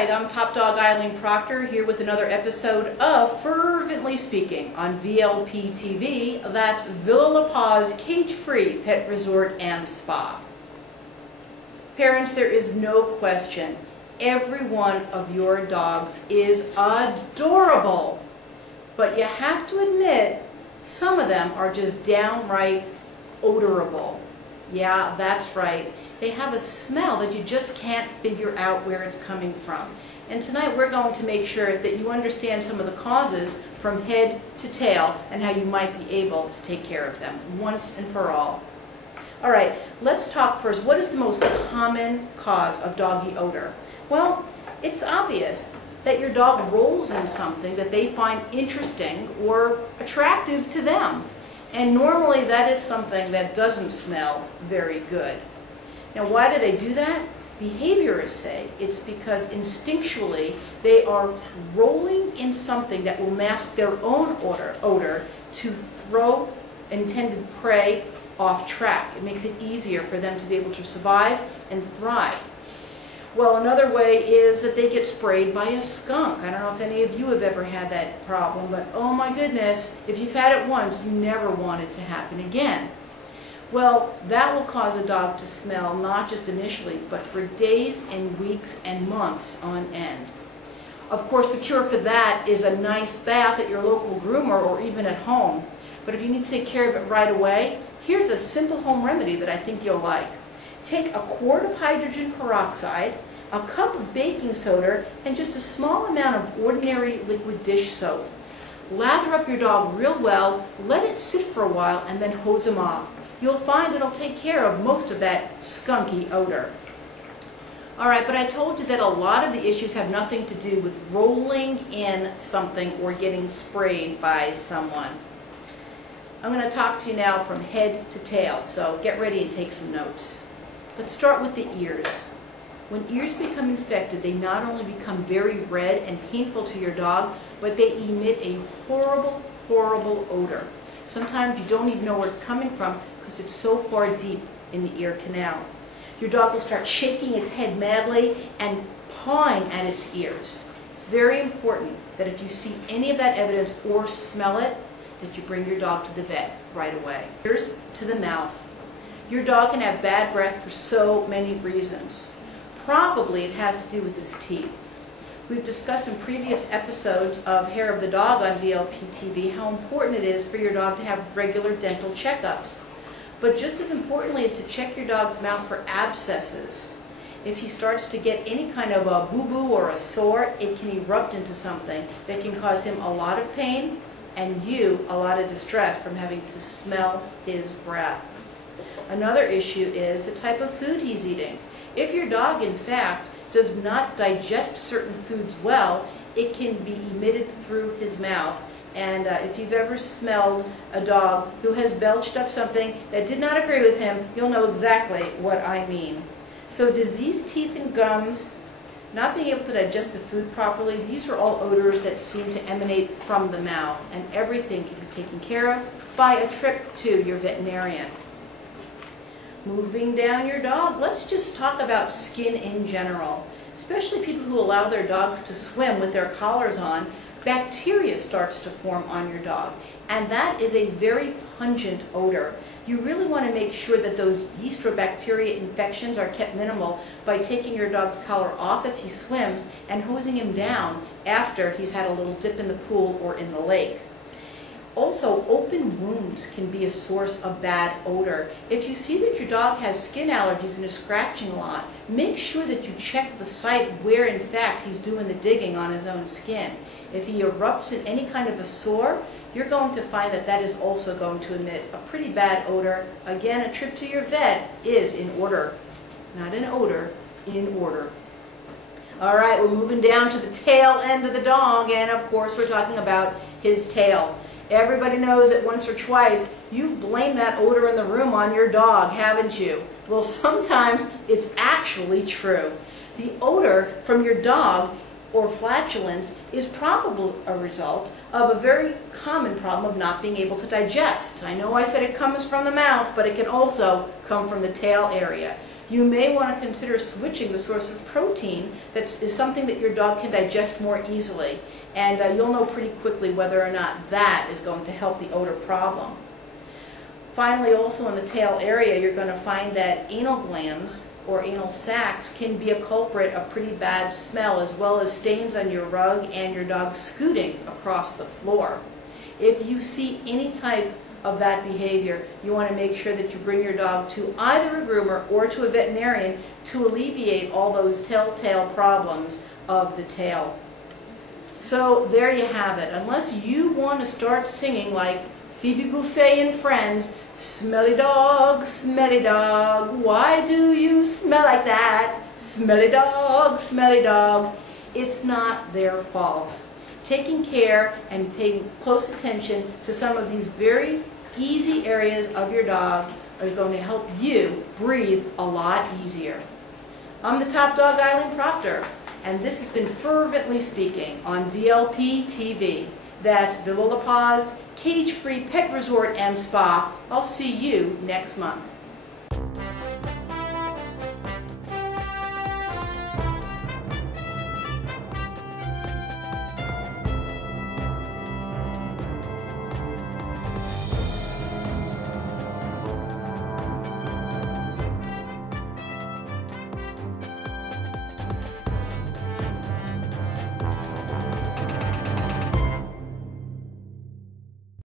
right, I'm Top Dog Eileen Proctor here with another episode of Fervently Speaking on VLP TV. That's Villa La Paz Cage-Free Pet Resort and Spa. Parents, there is no question, every one of your dogs is adorable. But you have to admit, some of them are just downright odorable. Yeah, that's right. They have a smell that you just can't figure out where it's coming from. And tonight we're going to make sure that you understand some of the causes from head to tail and how you might be able to take care of them once and for all. All right, let's talk first. What is the most common cause of doggy odor? Well, it's obvious that your dog rolls in something that they find interesting or attractive to them. And normally that is something that doesn't smell very good. Now, why do they do that? Behaviorists say it's because instinctually they are rolling in something that will mask their own odor to throw intended prey off track. It makes it easier for them to be able to survive and thrive. Well, another way is that they get sprayed by a skunk. I don't know if any of you have ever had that problem, but oh my goodness, if you've had it once, you never want it to happen again. Well, that will cause a dog to smell not just initially, but for days and weeks and months on end. Of course, the cure for that is a nice bath at your local groomer or even at home. But if you need to take care of it right away, here's a simple home remedy that I think you'll like. Take a quart of hydrogen peroxide, a cup of baking soda, and just a small amount of ordinary liquid dish soap. Lather up your dog real well, let it sit for a while, and then hose him off. You'll find it'll take care of most of that skunky odor. All right, but I told you that a lot of the issues have nothing to do with rolling in something or getting sprayed by someone. I'm going to talk to you now from head to tail, so get ready and take some notes. Let's start with the ears. When ears become infected, they not only become very red and painful to your dog, but they emit a horrible, horrible odor. Sometimes you don't even know where it's coming from because it's so far deep in the ear canal. Your dog will start shaking its head madly and pawing at its ears. It's very important that if you see any of that evidence or smell it, that you bring your dog to the vet right away. Ears to the mouth. Your dog can have bad breath for so many reasons. Probably it has to do with his teeth. We've discussed in previous episodes of Hair of the Dog on VLP TV how important it is for your dog to have regular dental checkups. But just as importantly is to check your dog's mouth for abscesses. If he starts to get any kind of a boo-boo or a sore, it can erupt into something that can cause him a lot of pain and you a lot of distress from having to smell his breath. Another issue is the type of food he's eating. If your dog, in fact, does not digest certain foods well, it can be emitted through his mouth. And if you've ever smelled a dog who has belched up something that did not agree with him, you'll know exactly what I mean. So diseased teeth and gums, not being able to digest the food properly, these are all odors that seem to emanate from the mouth, and everything can be taken care of by a trip to your veterinarian. Moving down your dog, let's just talk about skin in general. Especially people who allow their dogs to swim with their collars on, bacteria starts to form on your dog, and that is a very pungent odor. You really want to make sure that those yeast or bacteria infections are kept minimal by taking your dog's collar off if he swims and hosing him down after he's had a little dip in the pool or in the lake. Also, open wounds can be a source of bad odor. If you see that your dog has skin allergies and is scratching a lot, make sure that you check the site where in fact he's doing the digging on his own skin. If he erupts in any kind of a sore, you're going to find that that is also going to emit a pretty bad odor. Again, a trip to your vet is in order. Not an odor, in order. All right, we're moving down to the tail end of the dog, and of course we're talking about his tail. Everybody knows that once or twice you've blamed that odor in the room on your dog, haven't you? Well, sometimes it's actually true. The odor from your dog or flatulence is probably a result of a very common problem of not being able to digest. I know I said it comes from the mouth, but it can also come from the tail area. You may want to consider switching the source of protein that is something that your dog can digest more easily. And you'll know pretty quickly whether or not that is going to help the odor problem. Finally, also in the tail area, you're going to find that anal glands or anal sacs can be a culprit of pretty bad smell, as well as stains on your rug and your dog scooting across the floor. If you see any type of that behavior, you want to make sure that you bring your dog to either a groomer or to a veterinarian to alleviate all those telltale problems of the tail. So there you have it. Unless you want to start singing like Phoebe Buffay and Friends, smelly dog, why do you smell like that? Smelly dog, it's not their fault. Taking care and paying close attention to some of these very easy areas of your dog are going to help you breathe a lot easier. I'm the top dog, Eileen Proctor, and this has been Fervently Speaking on VLP TV. That's Villa La Paz Cage-Free Pet Resort and Spa. I'll see you next month.